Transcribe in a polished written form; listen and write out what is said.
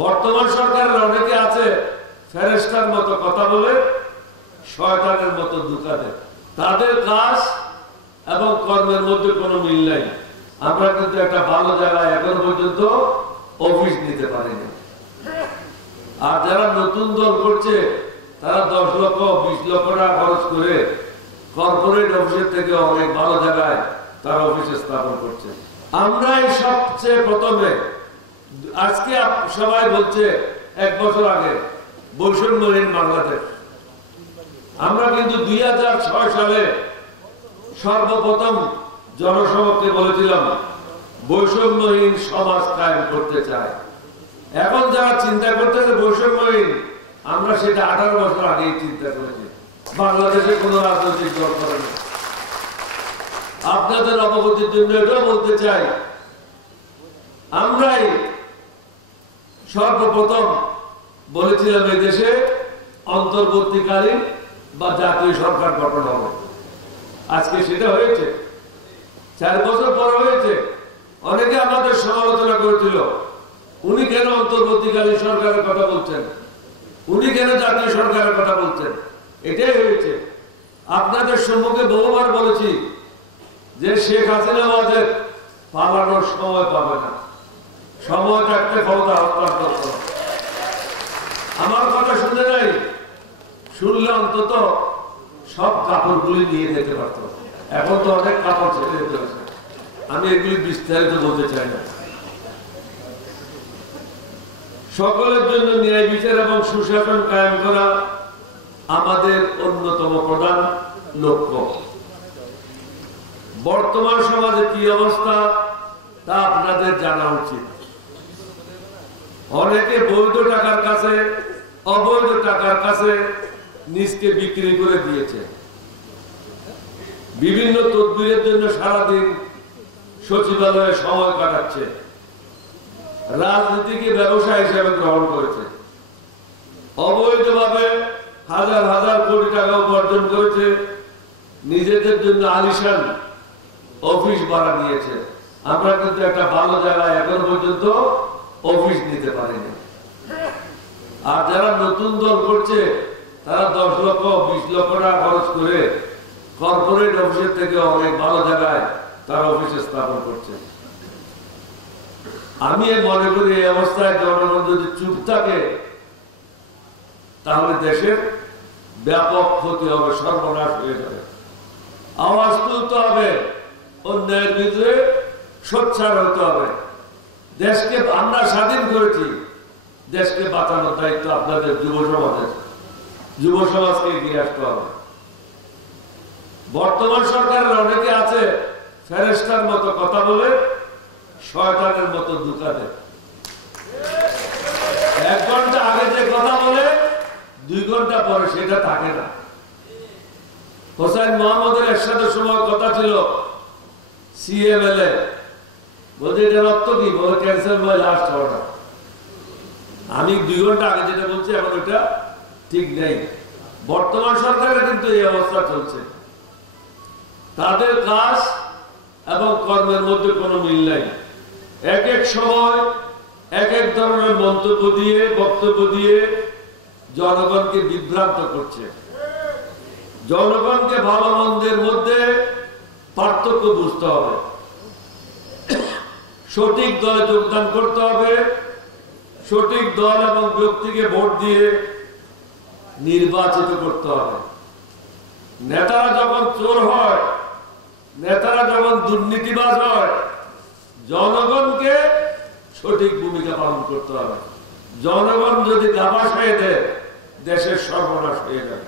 বর্তমান সরকারের অনেকে আছে ফেরেশতার মতো কথা বলে, শয়তানের মতো ধোঁকা দেয়। তাদের কাজ এবং কর্মের মধ্যে কোনো মিল নাই। আমরা কিন্তু একটা ভালো জায়গায় এখন পর্যন্ত অফিস নিতে পারিনি। আর যারা নতুন দল করছে তারা 10 লক্ষ 20 লক্ষ টাকা খরচ করে কর্পোরেট অফিসের থেকে অনেক ভালো জায়গায় তারা অফিসে স্থাপন করছে। আমরাই সবচেয়ে প্রথমে, আজকে সবাই বলছে 1 বছর আগে বৈষম্যহীন বাংলাদেশ, আমরা কিন্তু 2006 সালে সর্বপ্রথম জনসভাকে বলেছিলাম বৈষম্যহীন সমাজ কায়েম করতে চাই। এখন যারা চিন্তা করতেছে বৈষম্যহীন, আমরা সেটা 18 বছর আগেই চিন্তা করেছি। বাংলাদেশে কোন রাজনৈতিক দল করে না। আপনাদের অবগতির জন্য এটাও বলতে চাই, আমরাই সর্বপ্রথম বলেছিলাম এই দেশে অন্তর্বর্তীকালীন বা জাতীয় সরকার গঠন হবে। আজকে সেটা হয়েছে, 4 বছর পর হয়েছে। অনেকে আমাদের সমালোচনা করেছিল, উনি কেন অন্তর্বর্তীকালীন সরকারের কথা বলছেন, উনি কেন জাতীয় সরকারের কথা বলছেন। এটাই হয়েছে। আপনাদের সম্মুখে বহুবার বলেছি যে শেখ হাসিনা আমাদের পালানোর সময় পাবে না, সময় থাকতে ক্ষমতা হস্তান্তর করো। আমার কথা শুনে নাই, শুনলে অন্তত সব কাপড়গুলি নিয়ে যেতে পারত। এখন তো অনেক কাপড় ছেড়ে যেতে হচ্ছে। আমি এগুলি বিস্তারিত বলতে চাই না। সকলের জন্য ন্যায় বিচার এবং সুশাসন কায়েম করা আমাদের অন্যতম প্রধান লক্ষ্য। বর্তমান সমাজে কি অবস্থা তা আপনাদের জানা উচিত। অনেকে বৈধ টাকার কাছে, অবৈধ টাকার কাছে নিজকে বিক্রি করে দিয়েছে। বিভিন্ন তদবিরের জন্য সারাদিন সচিবালয়ে সময় কাটাচ্ছে। রাজনীতিকে ব্যবসা হিসেবে গ্রহণ করেছে। অবৈধভাবে হাজার হাজার কোটি টাকা উপার্জন করেছে। নিজেদের জন্য আলিশান অফিস ভাড়া নিয়েছে। আমরা কিন্তু একটা ভালো জায়গায় এখন পর্যন্ত অফিস নিতে পারিনি। আর যারা নতুন দল করছে তারা 10 লক্ষ 20 লক্ষ টাকা খরচ করে কর্পোরেট অফিসের থেকে অনেক ভালো জায়গায় তারা অফিসে স্থাপন করছে। আমি মনে করি এই অবস্থায় জনগণ যদি চুপ থাকে তাহলে দেশের ব্যাপক ক্ষতি হবে, সর্বনাশ হয়ে যাবে। আওয়াজ তুলতে হবে, অন্যায়ের বিরুদ্ধে সোচ্চার হতে হবে। দেশকে আমরা স্বাধীন করেছি, দেশকে বাঁচানোর দায়িত্ব আপনাদের যুব সমাজের। যুব সমাজকে এগিয়ে আসতে হবে। বর্তমান সরকারের অনেকে আছে ফেরেশতার মতো কথা বলে, শয়তানের মতো ধোঁকা দেয়। 1 ঘন্টা আগে যে কথা বলে 2 ঘন্টা পরে সেটা থাকে না। হোসেন মোহাম্মদের এরশাদের সময় কথা ছিল সিএমএলএ, বলছে এটা রক্ত কি, বলে ক্যান্সার বাই লাস্ট অর্ডার। আমি 2 ঘন্টা আগে যেটা বলছি এখন ওইটা ঠিক নেই। বর্তমান সরকারের কিন্তু এই অবস্থা চলছে। তাদের কাজ এবং কর্মের মধ্যে কোনো মিল নাই। এক এক সময় এক এক ধরনের মন্তব্য দিয়ে, বক্তব্য দিয়ে জনগণকে বিভ্রান্ত করছে। জনগণকে ভালো মন্দের মধ্যে পার্থক্য বুঝতে হবে। সঠিক দলে যোগদান করতে হবে। সঠিক দল এবং ব্যক্তিকে ভোট দিয়ে নির্বাচিত করতে হবে। নেতারা যখন চোর হয়, নেতারা যখন দুর্নীতিবাজ হয়, জনগণকে সঠিক ভূমিকা পালন করতে হবে। জনগণ যদি দাবাস হয়ে দেয়, দেশের সর্বনাশ হয়ে যাবে।